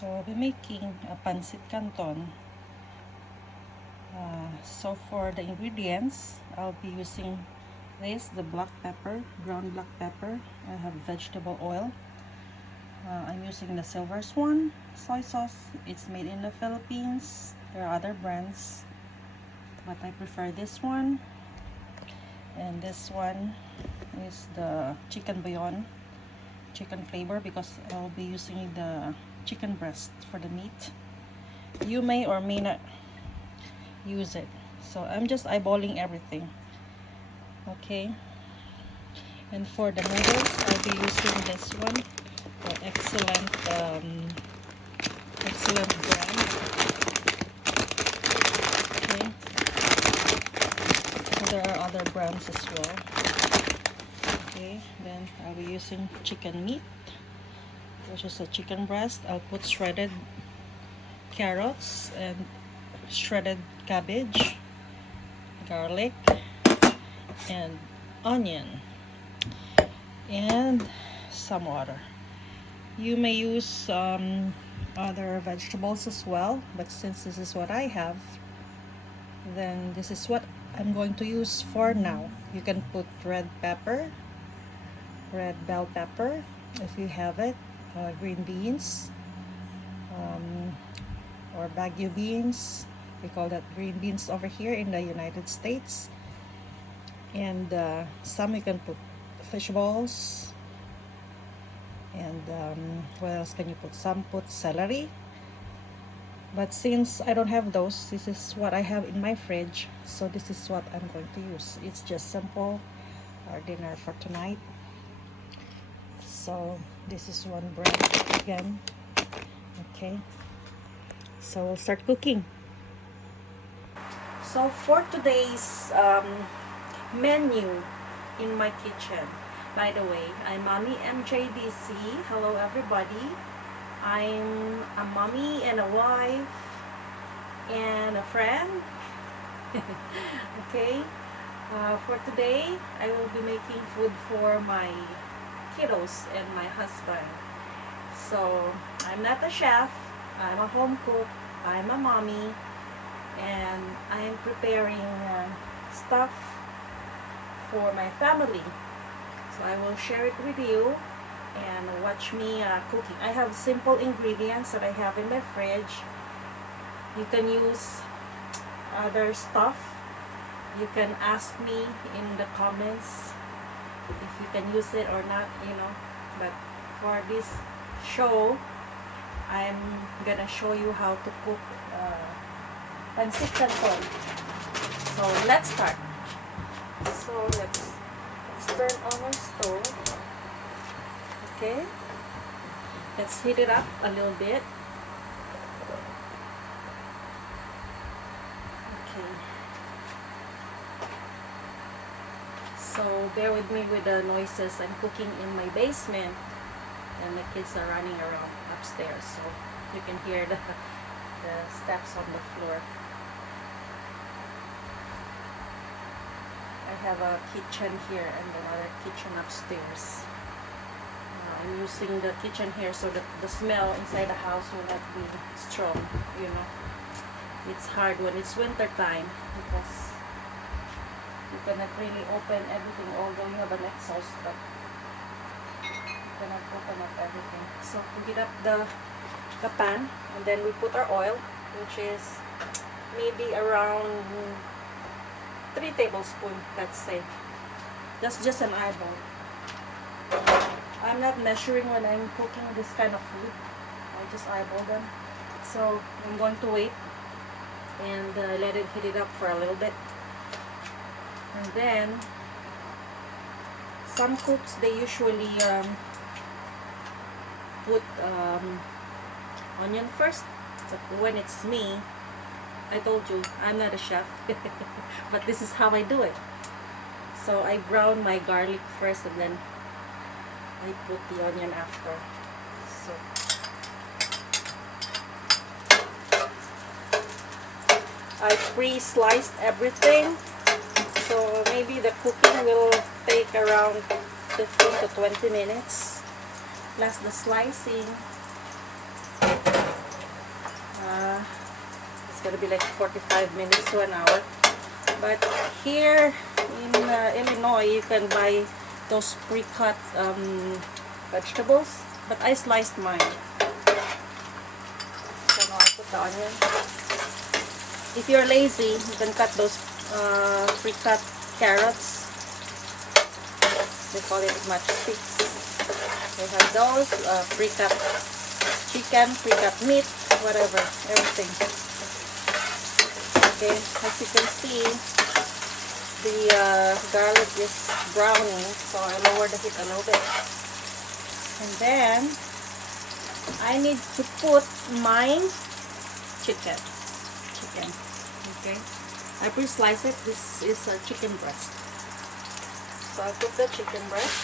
So I'll be making a pancit canton. So for the ingredients, I'll be using the black pepper, ground black pepper. I have vegetable oil. I'm using the silver swan soy sauce. It's made in the Philippines. There are other brands, but I prefer this one. And this one is the chicken bouillon, chicken flavor, because I'll be using the chicken breast for the meat. You may or may not use it, so I'm just eyeballing everything. Okay, and for the noodles, I'll be using this one, the excellent brand. Okay, so there are other brands as well. Okay, then I'll be using chicken meat, which is a chicken breast. I'll put shredded carrots and shredded cabbage, garlic, and onion, and some water. You may use other vegetables as well, but since this is what I have, then this is what I'm going to use for now. You can put red pepper, red bell pepper if you have it, green beans, or bagu beans. We call that green beans over here in the United States. And some you can put fish balls. And what else can you put? Some put celery. But since I don't have those, this is what I have in my fridge. So this is what I'm going to use. It's just simple, our dinner for tonight. So this is one bread again. Okay, so we'll start cooking. So for today's menu in my kitchen, by the way, I'm Mommy MJBC. Hello everybody. I'm a mommy and a wife and a friend. Okay, for today I will be making food for my kiddos and my husband. So I'm not a chef, I'm a home cook, I'm a mommy, and I'm preparing stuff for my family. So I will share it with you and watch me cooking. I have simple ingredients that I have in my fridge. You can use other stuff. You can ask me in the comments if you can use it or not, you know. But for this show, I'm gonna show you how to cook pancit canton. So let's start. So let's turn on our stove. Okay, let's heat it up a little bit. Okay, so bear with me with the noises. I'm cooking in my basement and the kids are running around upstairs, so you can hear the steps on the floor. I have a kitchen here and another kitchen upstairs. I'm using the kitchen here so that the smell inside the house will not be strong, you know. It's hard when it's winter time because you cannot really open everything, although you have an exhaust, but you cannot open up everything. So we heat up the pan, and then we put our oil, which is maybe around 3 tablespoons, let's say. That's just an eyeball. I'm not measuring when I'm cooking this kind of food. I just eyeball them. So I'm going to wait and let it heat it up for a little bit. And then some cooks, they usually put onion first. So when it's me, I told you I'm not a chef, but this is how I do it. So I brown my garlic first and then I put the onion after. So I pre-sliced everything, so maybe the cooking will take around 15 to 20 minutes plus the slicing. It's gonna be like 45 minutes to an hour. But here in Illinois, you can buy those pre-cut vegetables. But I sliced mine. So now I put the onion. If you're lazy, you can cut those pre-cut carrots. They call it matchsticks. They have those pre-cut chicken, pre-cut meat, whatever, everything. Okay, as you can see, the garlic is browning, so I lower the heat a little bit. And then I need to put my chicken. Okay, I pre-slice it. This is a chicken breast. So I put the chicken breast,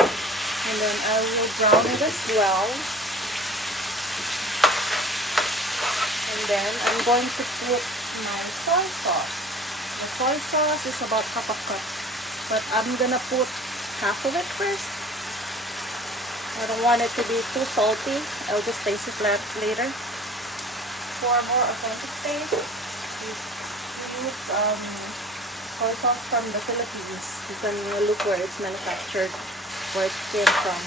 and then I will brown it as well. And then I'm going to put my soy sauce. The soy sauce is about half a cup, but I'm gonna put half of it first. I don't want it to be too salty. I'll just taste it later. For a more authentic taste, we use soy sauce from the Philippines. You can look where it's manufactured, where it came from,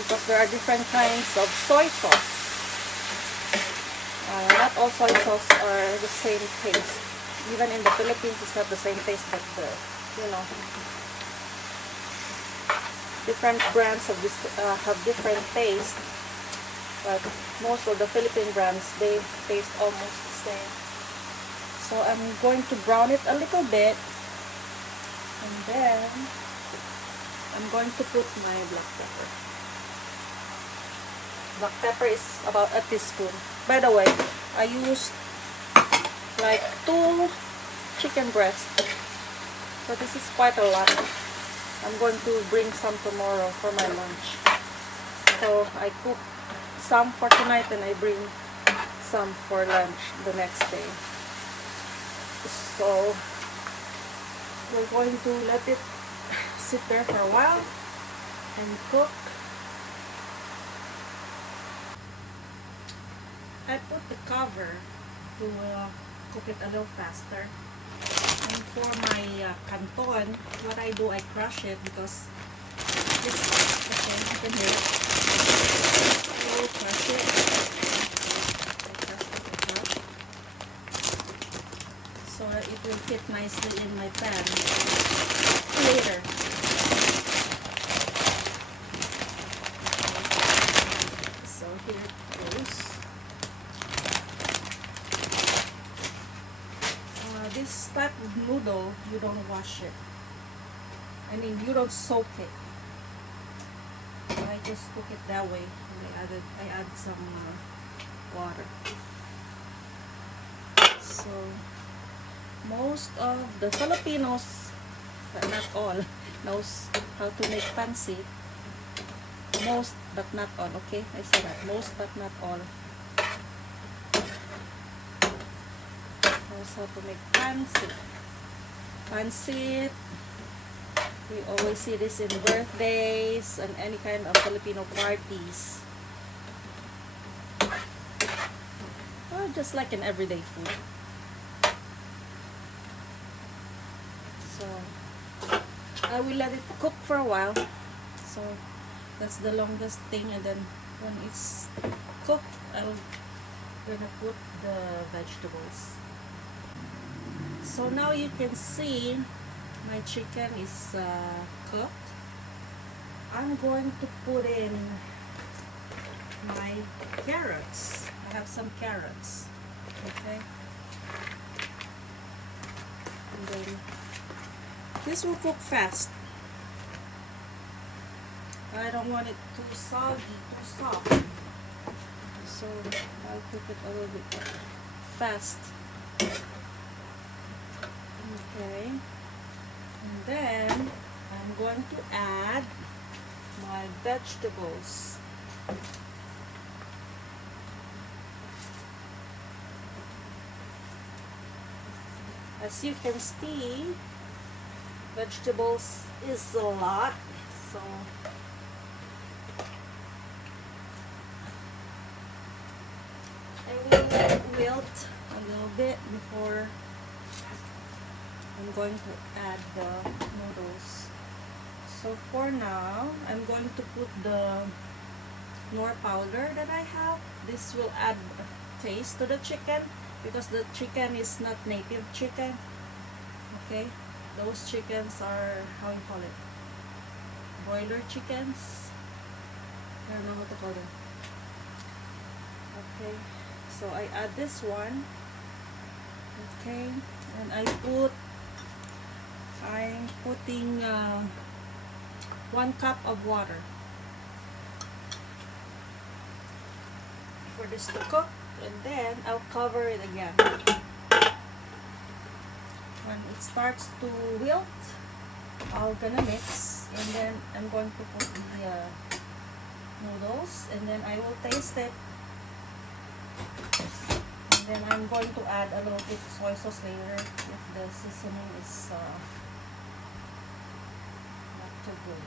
because there are different kinds of soy sauce. Not all soy sauce are the same taste. Even in the Philippines, it's not the same taste, but you know, different brands of this have different taste. But most of the Philippine brands, they taste almost the same. So I'm going to brown it a little bit, and then I'm going to put my black pepper. Black pepper is about a teaspoon. By the way, I used like 2 chicken breasts, so this is quite a lot. I'm going to bring some tomorrow for my lunch. So I cook some for tonight and I bring some for lunch the next day. So we're going to let it sit there for a while and cook. I put the cover to cook it a little faster. And for my canton, what I do, I crush it because this, okay, you can hear it. I will crush it. I crush it like that, so that it will fit nicely in my pan later. So here it goes. This type of noodle, you don't wash it. I mean, you don't soak it. So I just cook it that way. And I add some water. So most of the Filipinos, but not all, knows how to make pancit. Most, but not all. Okay, I say that. Most, but not all. How to make pancit. Pancit, we always see this in birthdays and any kind of Filipino parties. Well, just like an everyday food. So I will let it cook for a while. So that's the longest thing, and then when it's cooked, I'm gonna put the vegetables. So now you can see my chicken is cooked. I'm going to put in my carrots. I have some carrots. Okay. And then this will cook fast. I don't want it too soggy, too soft. So I'll cook it a little bit fast. Okay, and then I'm going to add my vegetables. As you can see, vegetables is a lot, so I will wilt little bit before I'm going to add the noodles. So for now, I'm going to put the nor powder that I have. This will add taste to the chicken because the chicken is not native chicken. Okay, those chickens are, how you call it, broiler chickens. I don't know what to call them. Okay, so I add this one. Okay, and I'm putting 1 cup of water for this to cook, and then I'll cover it again. When it starts to wilt, I'm gonna mix, and then I'm going to put the noodles, and then I will taste it, and then I'm going to add a little bit soy sauce later if the seasoning is not too good.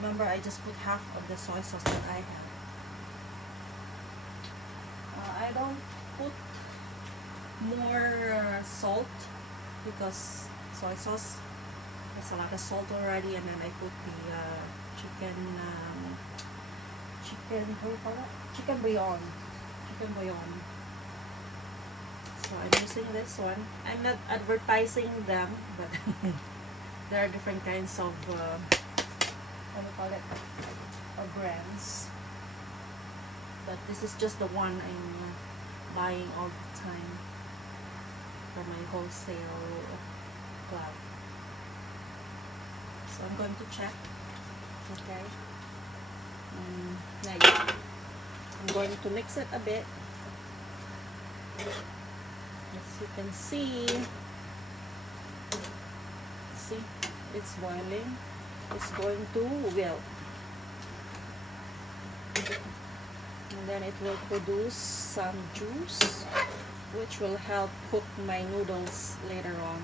Remember, I just put half of the soy sauce that I have. I don't put more salt because soy sauce has a lot of salt already, and then I put the chicken how do you call it? Chicken bouillon. So I'm using this one. I'm not advertising them, but there are different kinds of how do you call it? Of brands. But this is just the one I'm buying all the time for my wholesale club. So I'm going to check. Okay. Now I'm going to mix it a bit. As you can see, it's boiling. It's going to wilt. And then it will produce some juice, which will help cook my noodles later on.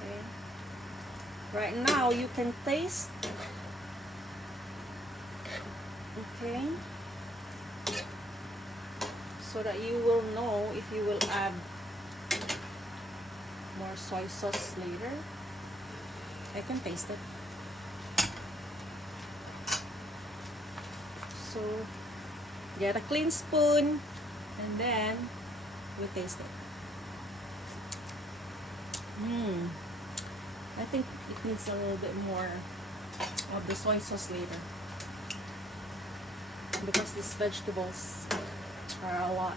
Okay. Right now you can taste. Okay. So that you will know if you will add more soy sauce later. I can taste it. So get a clean spoon and then we taste it. I think it needs a little bit more of the soy sauce later because these vegetables are a lot.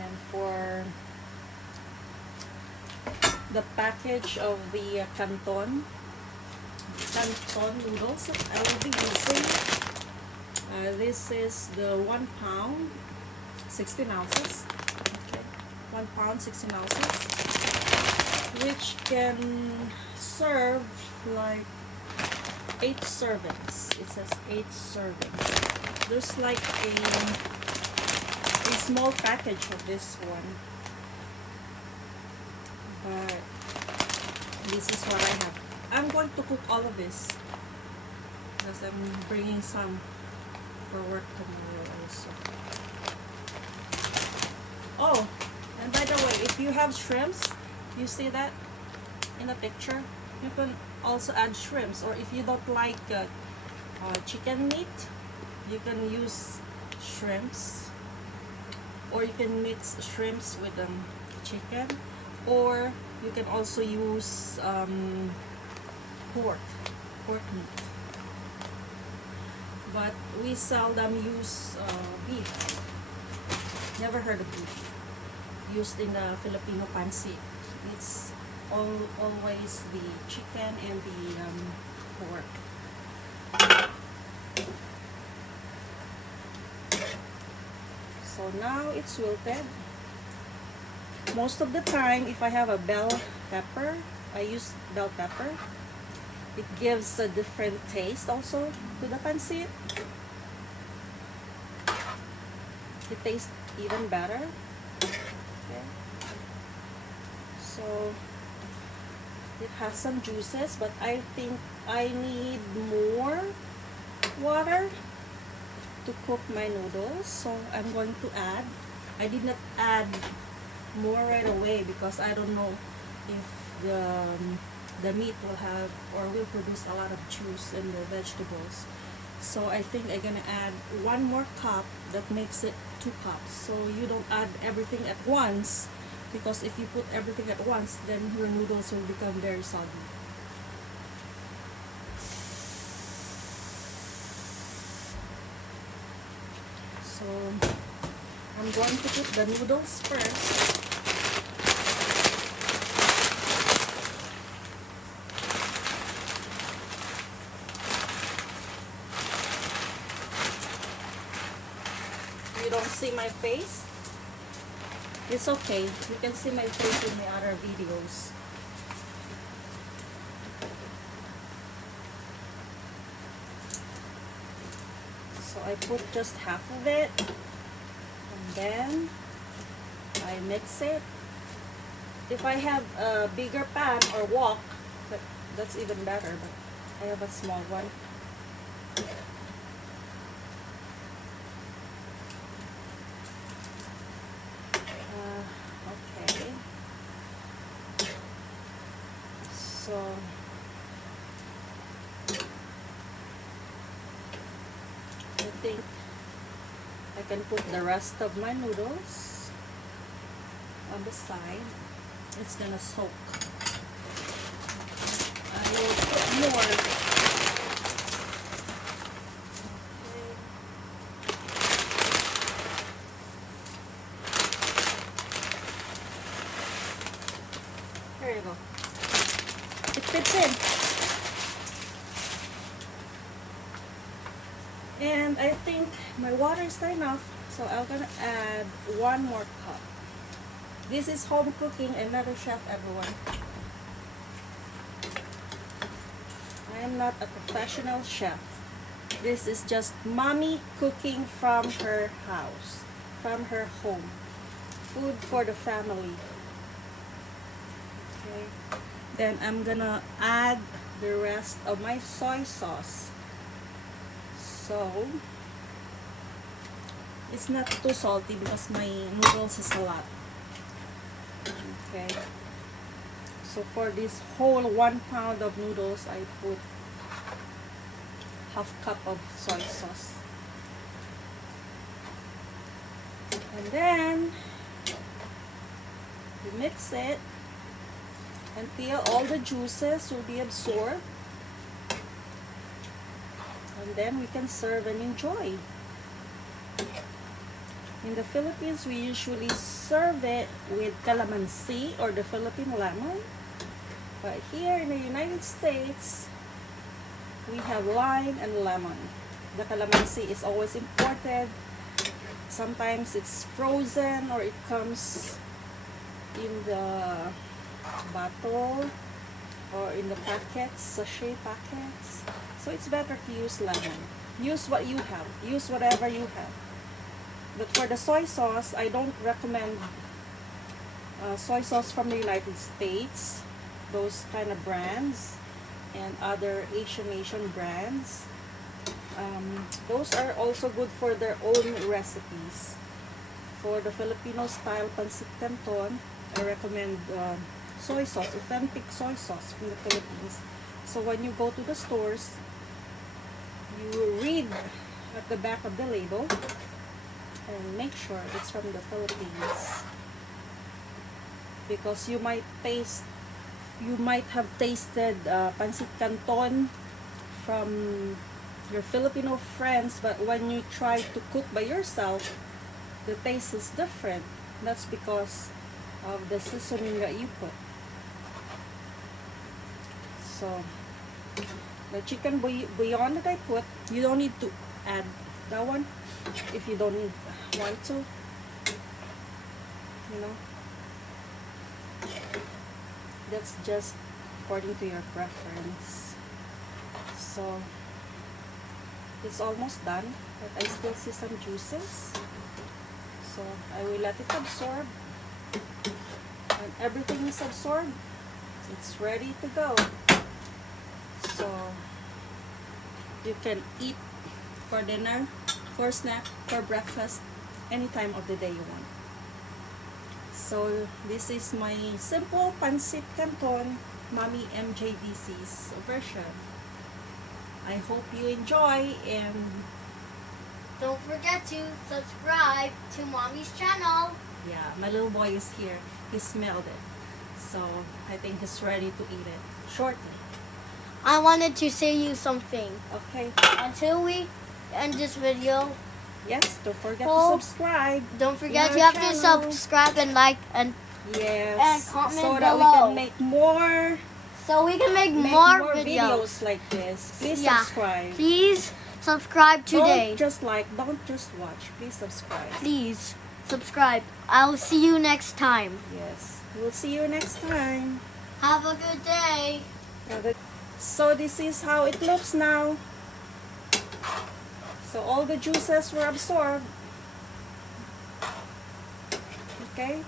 And for the package of the canton noodles that I will be using, this is the 1 pound 16 ounces. Okay, 1 pound 16 ounces, which can serve like 8 servings. It says 8 servings. There's like a small package of this one, but this is what I have. I'm going to cook all of this because I'm bringing some for work tomorrow also. Oh, and by the way, if you have shrimps, you see that in the picture, you can also add shrimps. Or if you don't like chicken meat, you can use shrimps, or you can mix shrimps with chicken, or you can also use pork meat. But we seldom use beef. Never heard of beef used in the Filipino Pancit. It's always the chicken and the pork. So now it's wilted. Most of the time, if I have a bell pepper, I use bell pepper. It gives a different taste also to the pancit. It tastes even better. Okay. So It has some juices, but I think I need more water to cook my noodles. So I'm going to add. I did not add more right away because I don't know if the meat will have or will produce a lot of juice in the vegetables. So I think I'm gonna add 1 more cup. That makes it 2 cups. So you don't add everything at once, because if you put everything at once, then your noodles will become very soggy. So I'm going to put the noodles first. You don't see my face? It's okay. You can see my face in my other videos. So I put just half of it, and then I mix it. If I have a bigger pan or wok, that's even better, but I have a small one. Okay. So I think I can put the rest of my noodles on the side. It's gonna soak. I will put more. There you go. It fits in. And I think my water is enough, so I'm gonna add 1 more cup. This is home cooking and not a chef, everyone. I am not a professional chef. This is just mommy cooking from her house, from her home. Food for the family. Okay. Then I'm gonna add the rest of my soy sauce. So it's not too salty because my noodles is a lot. Okay. So for this whole 1 pound of noodles, I put half cup of soy sauce. And then you mix it until all the juices will be absorbed, and then we can serve and enjoy. In the Philippines, we usually serve it with calamansi or the Philippine lemon, but here in the United States, we have lime and lemon. The calamansi is always imported. Sometimes it's frozen or it comes in the bottle or in the packets, sachet packets. So it's better to use lemon. Use what you have. Use whatever you have. But for the soy sauce, I don't recommend soy sauce from the United States. Those kind of brands and other Asian brands. Those are also good for their own recipes. For the Filipino style Pancit canton, I recommend soy sauce, authentic soy sauce from the Philippines. So when you go to the stores, you read at the back of the label and make sure it's from the Philippines, because you might have tasted Pancit canton from your Filipino friends, but when you try to cook by yourself, the taste is different. That's because of the seasoning that you put. So the chicken bouillon that I put, you don't need to add that one if you don't want to, you know. That's just according to your preference. So it's almost done, but I still see some juices, so I will let it absorb. When everything is absorbed, it's ready to go. So you can eat for dinner, for snack, for breakfast, any time of the day you want. So this is my simple pancit canton Mommy MJBC's version. I hope you enjoy, and don't forget to subscribe to Mommy's channel. yeah, my little boy is here. He smelled it. So I think he's ready to eat it shortly. I wanted to say you something. Okay. Until we end this video, Yes, don't forget to Oh. subscribe. don't forget our you have to channel. subscribe and like and Yes. And comment so that we below. can make more so we can make more videos like this. Please Yeah. subscribe. Please subscribe today. Don't just watch. Please subscribe. Please subscribe. I'll see you next time. Yes. We'll see you next time. Have a good day. So this is how it looks now. So all the juices were absorbed. Okay.